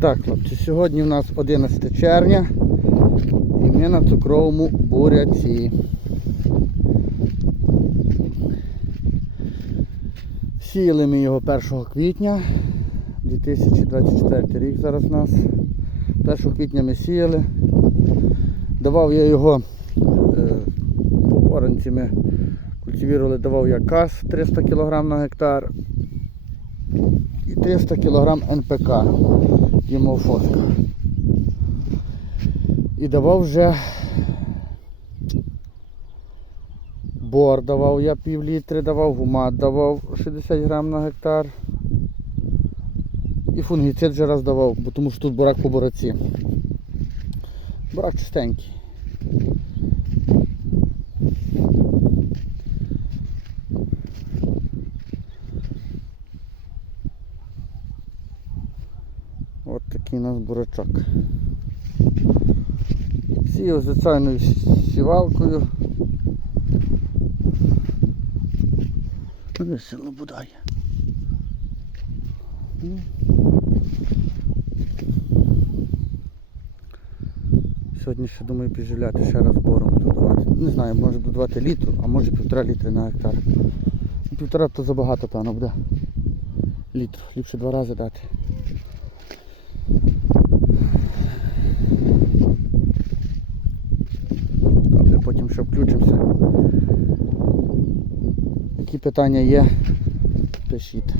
Так, хлопці, сьогодні у нас 11 червня і ми на цукровому буряці. Сіяли ми його 1 квітня 2024 рік зараз у нас. 1 квітня ми сіяли. Давав я його е, по оранці ми культивірували, давав я КАС 300 кг на гектар і 300 кг НПК Дімофоска. І давав вже бор давав я пів літри, давав гумат, давав 60 грам на гектар. І фунгіцид вже раз давав, бо тому що тут бурак по бураці. Бурак чистенький. От такий у нас бурачок. Сіяв звичайною сівалкою. Сильно будає. Ну. Сьогодні ще думаю підживляти ще раз бором додавати. Не знаю, може додавати літру, а може півтора літри на гектар. Ну, Півтора то забагато, певно, буде. Літру. Ліпше два рази дати. Потім ще включимося. Які питання є, пишіть.